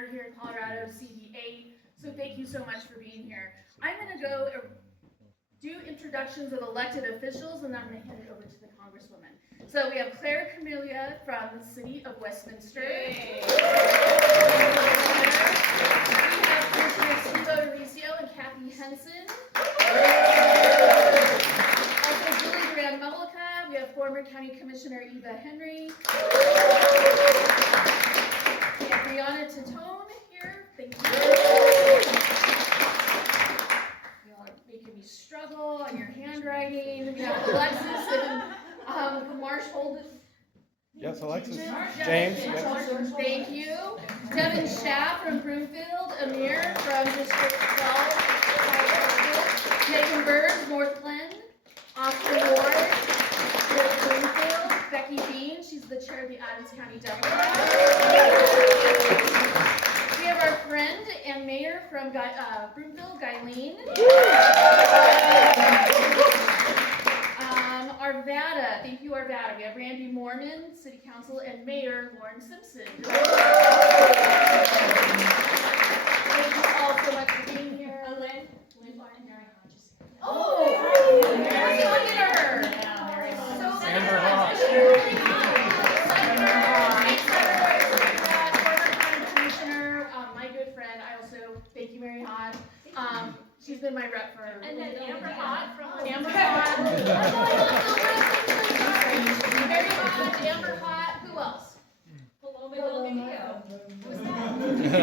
honor here in Colorado to see the 8. So thank you so much for being here. I'm going to go do introductions of elected officials, and then I'm going to hand it over to the Congresswoman. So we have Claire Camellia from the City of Westminster. Yay. We have Commissioner Steve Odorizio and Kathy Henson. Also Julie Duran-Mullica. We have former County Commissioner Eva Henry. We have Brianna Titone here. Thank you. Making me struggle on your handwriting. We have Alexis and Marsh Holden. Yes, Alexis. James. Yes. Thank you. Devin Schaff from Broomfield. Amir from District 12. Megan Burns, North Glen. Oscar Ward, Broomfield. Becky Bean, she's the chair of the Adams County Democrats. We have our friend and mayor from Broomfield, Guyleen. Arvada, thank you, Arvada. We have Randy Mormon, City Council, and Mayor Lauren Simpson. Thank you all so much for being here. Lynn and Mary Hodges. Oh, Mary's talking to her. Amber Hawk. My good friend. I also thank you, Mary Hodge. She's been my rep for. And then Amber Hawk from Amber Hawk. Mary Hodge, Amber Hawk. Who else? Paloma Del Video. Who's that?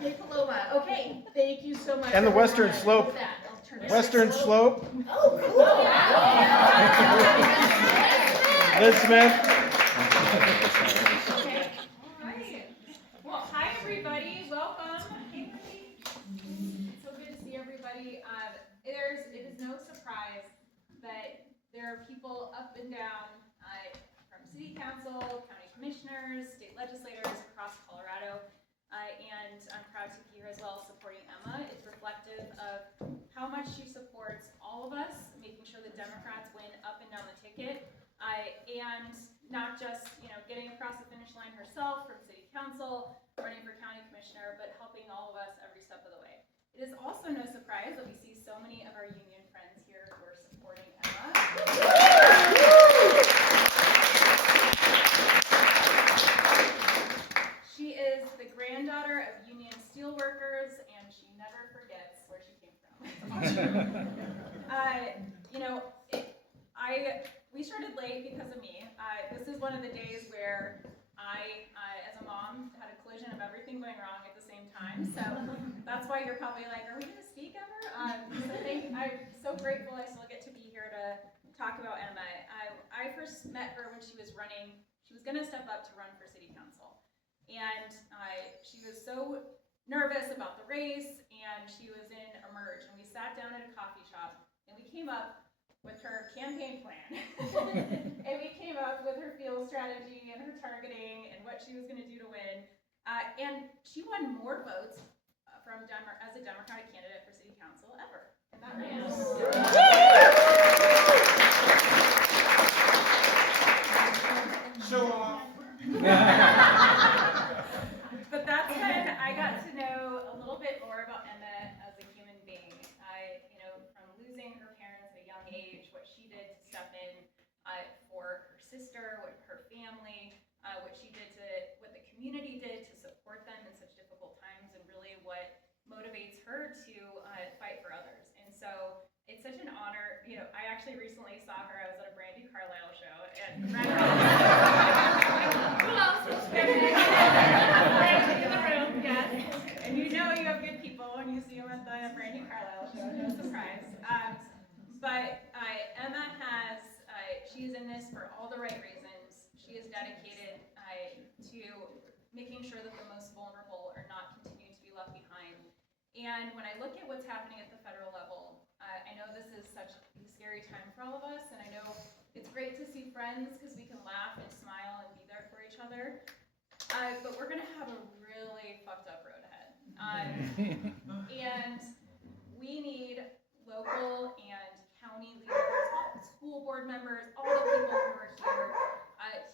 Hey, Paloma. Okay, thank you so much. And the Western Slope. Western Slope. Oh, cool. Liz Smith. Okay. All right. Well, hi everybody. Welcome. Hey, so good to see everybody. It is no surprise that there are people up and down from city council, county commissioners, state legislators across Colorado, and I'm proud to be here as well supporting Emma. It's reflective of how much she supports all of us, making sure the Democrats win up and down the ticket, and not just getting across the finish line herself from city council, running for county commissioner, but helping all of us every step of the way. It is also no surprise that we see so many of our union friends here who are supporting Emma. She is the granddaughter of union steelworkers, and she never forgets where she came from. We started late because of me. This is one of the days where I, as a mom, had a collision of everything going wrong at the same time. So that's why you're probably like, are we going to speak ever? I'm so grateful I still get to be here to talk about Emma. I first met her when she was running. She was going to step up to run for city council. And she was so nervous about the race, and she was in Emerge. And we sat down at a coffee shop, and we came up with her campaign plan. And we came up with her field strategy and her targeting and what she was going to do to win. And she won more votes as a Democratic candidate for city council ever in that race. Show off. But that's when I got to know a little bit more about Emma as a human being. From losing her parents at a young age, what she did to step in for her sister, her family, what the community did to support them in such difficult times, and really what motivates her to fight for others. And so it's such an honor. I actually recently saw her. I was at a Brandy Carlisle show, and who else was in the room? Yes. And you have good people when you see them at the Brandy Carlisle show. No surprise. But Emma she's in this for all the right reasons. She is dedicated to making sure that the most vulnerable are not continuing to be left behind. And when I look at what's happening at the federal level, I know this is such a scary time for all of us, and I know it's great to see friends because we can laugh and smile and be there for each other. But we're going to have a really fucked up road ahead. And we need local and county leaders, school board members, all the people who are here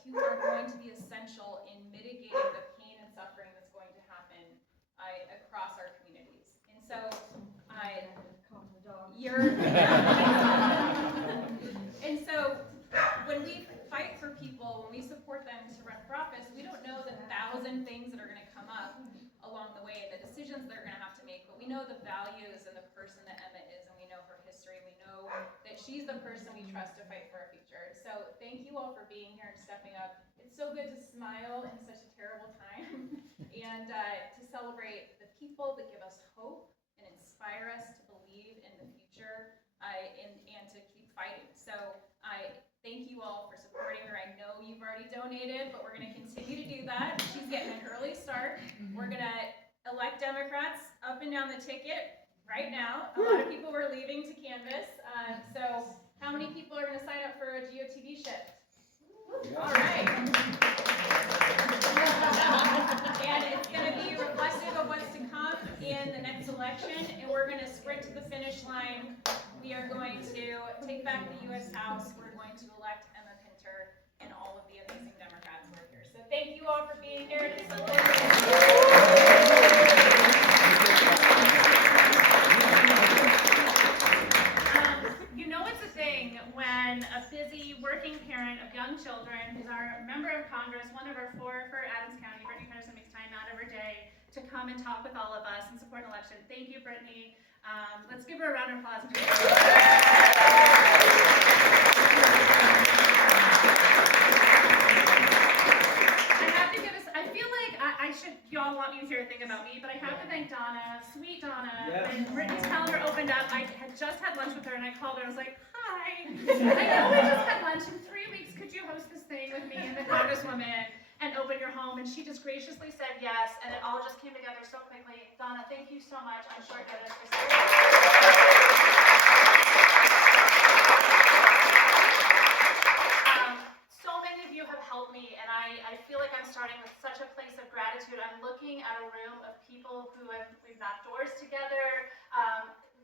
who are going to be essential So you're and so when we fight for people, when we support them to run for office, we don't know the 1,000 things that are going to come up along the way, the decisions they're going to have to make, but we know the values and the person that Emma is, and we know her history. We know that she's the person we trust to fight for our future. So thank you all for being here and stepping up. It's so good to smile in such a terrible time and to celebrate the people that give us hope and inspire us to believe in the future and to keep fighting. So thank you all for supporting her. I know you've already donated, but we're going to continue to do that. She's getting an early start. We're going to elect Democrats up and down the ticket right now. A lot of people were leaving to canvass. So how many people are going to sign up for a GOTV shift? All right. And it's going to be reflective of what's to come in the next election, and we're going to sprint to the finish line. We are going to take back the U.S. House. We're going to elect Emma Pinter and all of the amazing Democrats who are here. So thank you all for being here. It's so you know it's a thing when a busy working parent of young children who's our member of Congress, one of our four for Adams County, Brittany Henderson makes time out of her day to come and talk with all of us and support an election. Thank you, Brittany. Let's give her a round of applause. Y'all want me to hear a thing about me, but I have to thank Donna, sweet Donna. Yes. When Brittany's calendar opened up, I had just had lunch with her, and I called her. I was like, hi. I know we just had lunch. In 3 weeks, could you host this thing with me and the Congresswoman and open your home? And she just graciously said yes, and it all just came together so quickly. Donna, thank you so much. I'm short notice for so many of you have helped me, and I feel like I'm starting with such a place of gratitude. I'm looking at a room of people who we've knocked doors together.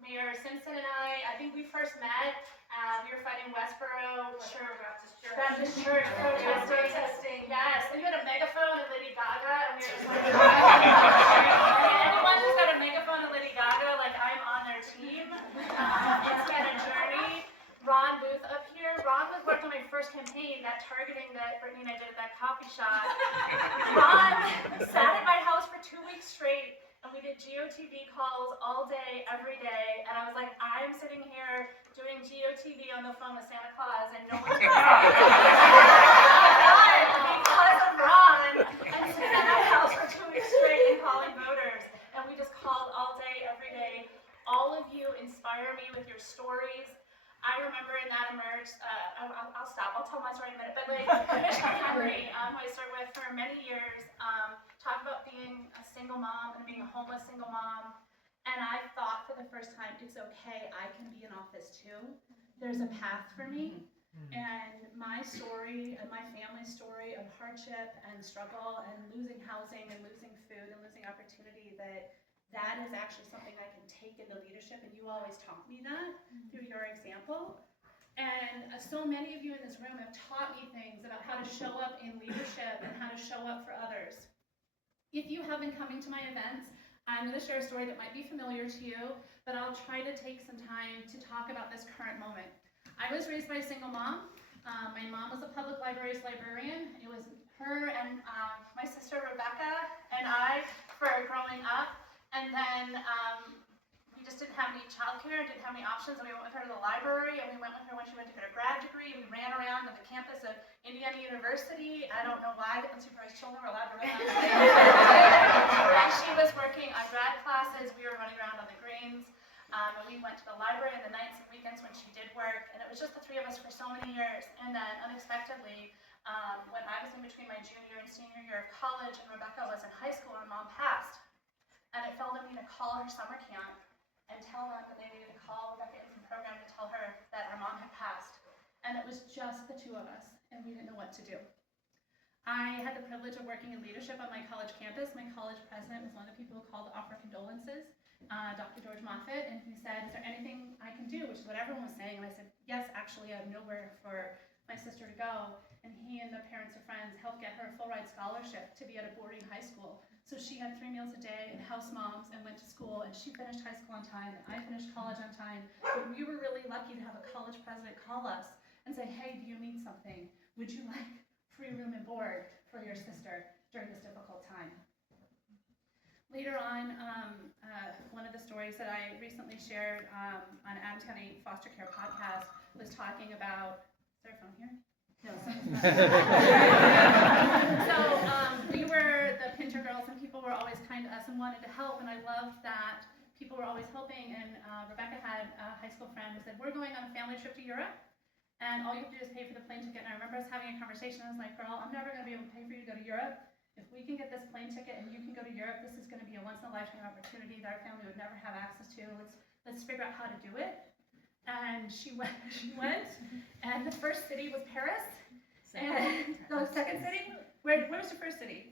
Mayor Simpson and I think we first met. We were fighting Westboro Baptist Church protesting. Yes, and you had a megaphone and Lady Gaga, and we were just like, anyone who's got a megaphone and Lady Gaga, like I'm on their team. It's been a journey. Ron Booth up here. Ron was worked on my first campaign, that targeting that Brittany and I did at that coffee shop. Ron sat at my house for 2 weeks straight, and we did GOTV calls all day, every day. And I was like, I'm sitting here doing GOTV on the phone with Santa Claus, and no one's because of Ron. I'm sitting at my house for 2 weeks straight and calling voters. And we just called all day, every day. All of you inspire me with your stories. I remember in that emerge, I'll stop, I'll tell my story in a minute, but like Commissioner Henry, who I served with for many years, talked about being a single mom and being a homeless single mom, and I thought for the first time, it's okay, I can be in office too. There's a path for me, and my story and my family's story of hardship and struggle and losing housing and losing food and losing opportunity, that is actually something I can take into leadership, and you always taught me that through your example. And so many of you in this room have taught me things about how to show up in leadership and how to show up for others. If you have been coming to my events, I'm going to share a story that might be familiar to you, but I'll try to take some time to talk about this current moment. I was raised by a single mom. My mom was a public library's librarian. It was her and my sister Rebecca and I for growing up. And then we just didn't have any childcare, didn't have any options, and we went with her to the library, and we went with her when she went to get her grad degree. We ran around on the campus of Indiana University. I don't know why the unsupervised children were allowed to run on and she was working on grad classes. We were running around on the greens, and we went to the library on the nights and weekends when she did work, and it was just the three of us for so many years. And then unexpectedly, when I was in between my junior and senior year of college, and Rebecca was in high school, and Mom passed. And it felt to me to call her summer camp and tell them that they needed to call Rebecca into the program to tell her that her mom had passed. And it was just the two of us, and we didn't know what to do. I had the privilege of working in leadership on my college campus. My college president was one of the people who called to offer condolences, Dr. George Moffitt, and he said, is there anything I can do? Which is what everyone was saying. And I said, yes, actually, I have nowhere for my sister to go. And he and the parents and friends helped get her a full ride scholarship to be at a boarding high school So she had 3 meals a day and house moms and went to school, and she finished high school on time, and I finished college on time. But we were really lucky to have a college president call us and say, hey, do you need something? Would you like free room and board for your sister during this difficult time? Later on, one of the stories that I recently shared on Adams County Foster Care podcast was talking about, is there a phone here? No, so we were the Pinter girls, and people were always kind to us and wanted to help, and I loved that people were always helping. And Rebecca had a high school friend who said, we're going on a family trip to Europe, and all you have to do is pay for the plane ticket. And I remember us having a conversation. I was like, girl, I'm never going to be able to pay for you to go to Europe. If we can get this plane ticket and you can go to Europe, this is going to be a once-in-a-lifetime opportunity that our family would never have access to. Let's figure out how to do it. And she went, and the first city was Paris. And the second city? Where was your first city?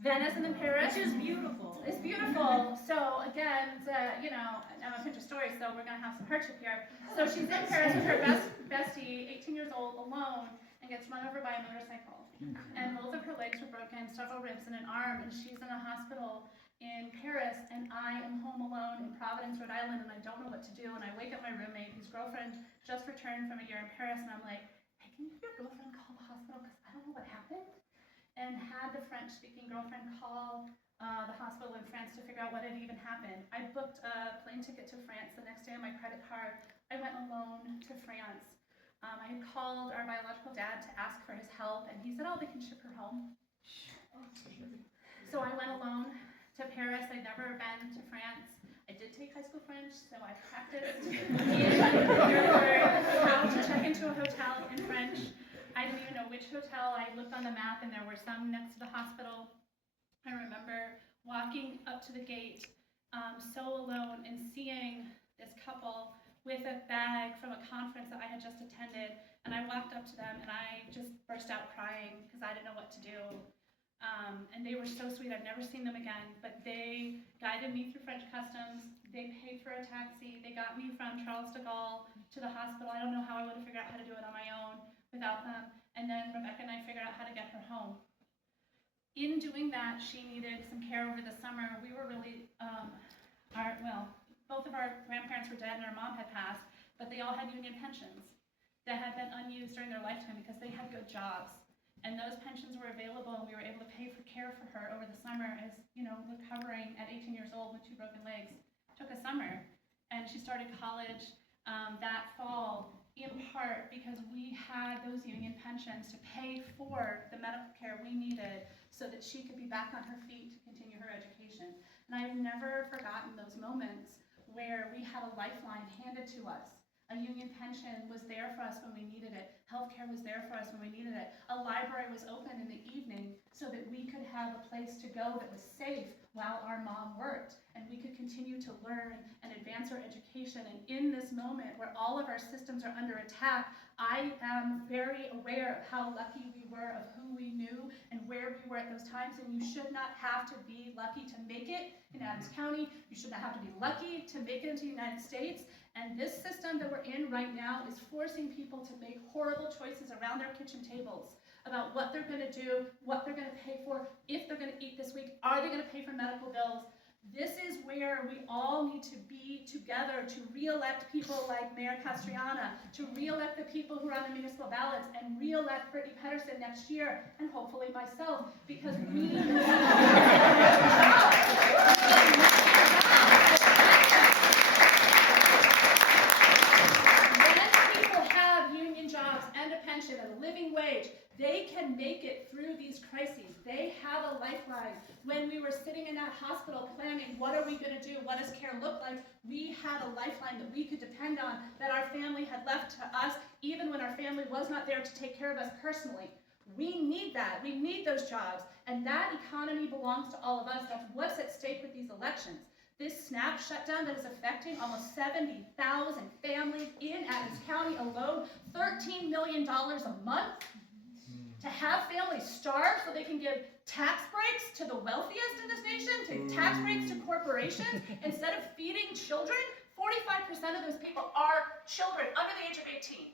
Venice, and then Paris. Which is beautiful. It's beautiful. So again, you know, Emma Pinter story, so we're going to have some hardship here. So she's in Paris with her bestie, 18 years old, alone, and gets run over by a motorcycle. And both of her legs were broken, several ribs, and an arm, and she's in a hospital in Paris, and I am home alone in Providence, Rhode Island, and I don't know what to do. And I wake up my roommate, whose girlfriend just returned from a year in Paris, and I'm like, hey, can your girlfriend call the hospital, because I don't know what happened? And had the French-speaking girlfriend call the hospital in France to figure out what had even happened. I booked a plane ticket to France the next day on my credit card. I went alone to France. I had called our biological dad to ask for his help, and he said, oh, they can ship her home. So I went alone to Paris. I'd never been to France. I did take high school French, so I practiced how to check into a hotel in French. I didn't even know which hotel. I looked on the map, and there were some next to the hospital. I remember walking up to the gate so alone and seeing this couple with a bag from a conference that I had just attended, and I walked up to them and I just burst out crying because I didn't know what to do. And they were so sweet. I've never seen them again, but they guided me through French customs. They paid for a taxi. They got me from Charles de Gaulle to the hospital. I don't know how I would have figured out how to do it on my own without them. And then Rebecca and I figured out how to get her home. In doing that, she needed some care over the summer. We were really, both of our grandparents were dead and our mom had passed, but they all had union pensions that had been unused during their lifetime because they had good jobs. And those pensions were available, and we were able to pay for care for her over the summer as, you know, recovering at 18 years old with 2 broken legs. Took a summer, and she started college that fall, in part because we had those union pensions to pay for the medical care we needed so that she could be back on her feet to continue her education. And I've never forgotten those moments where we had a lifeline handed to us. A union pension was there for us when we needed it. Healthcare was there for us when we needed it. A library was open in the evening so that we could have a place to go that was safe while our mom worked. And we could continue to learn and advance our education. And in this moment where all of our systems are under attack, I am very aware of how lucky we were, of who we knew and where we were at those times. And you should not have to be lucky to make it in Adams County. You should not have to be lucky to make it into the United States. And this system that we're in right now is forcing people to make horrible choices around their kitchen tables about what they're going to do, what they're going to pay for, if they're going to eat this week, are they going to pay for medical bills? This is where we all need to be together to re-elect people like Mayor Castriana, to re-elect the people who are on the municipal ballots, and re-elect Brittany Pedersen next year, and hopefully myself, because we and a living wage, they can make it through these crises. They have a lifeline. When we were sitting in that hospital planning, what are we going to do? What does care look like? We had a lifeline that we could depend on, that our family had left to us, even when our family was not there to take care of us personally. We need that. We need those jobs. And that economy belongs to all of us. That's what's at stake with these elections. This SNAP shutdown that is affecting almost 70,000 families in Adams County alone, $13 million a month, to have families starve so they can give tax breaks to the wealthiest in this nation, to tax breaks to corporations, instead of feeding children. 45% of those people are children under the age of 18.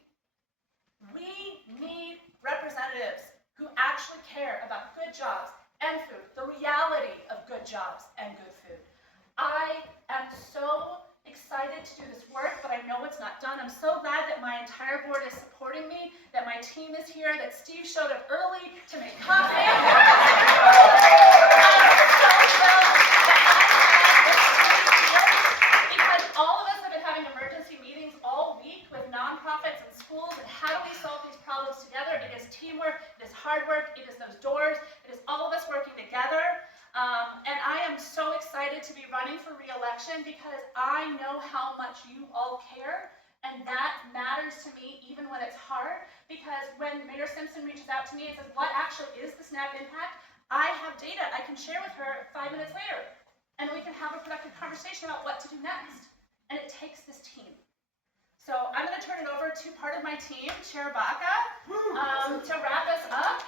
We need representatives who actually care about good jobs and food, the reality of good jobs and good food. I am so excited to do this work, but I know it's not done. I'm so glad that my entire board is supporting me, that my team is here, that Steve showed up early to make coffee. I'm so thrilled because all of us have been having emergency meetings all week with nonprofits and schools, and how do we solve these problems together? It is teamwork, it is hard work, it is those doors, it is all of us working together. And I am so excited to be running for re-election because I know how much you all care, and that matters to me even when it's hard, because when Mayor Simpson reaches out to me and says, what actually is the SNAP impact? I have data I can share with her 5 minutes later, and we can have a productive conversation about what to do next. And it takes this team. So I'm going to turn it over to part of my team, Chair Baca, to wrap us up.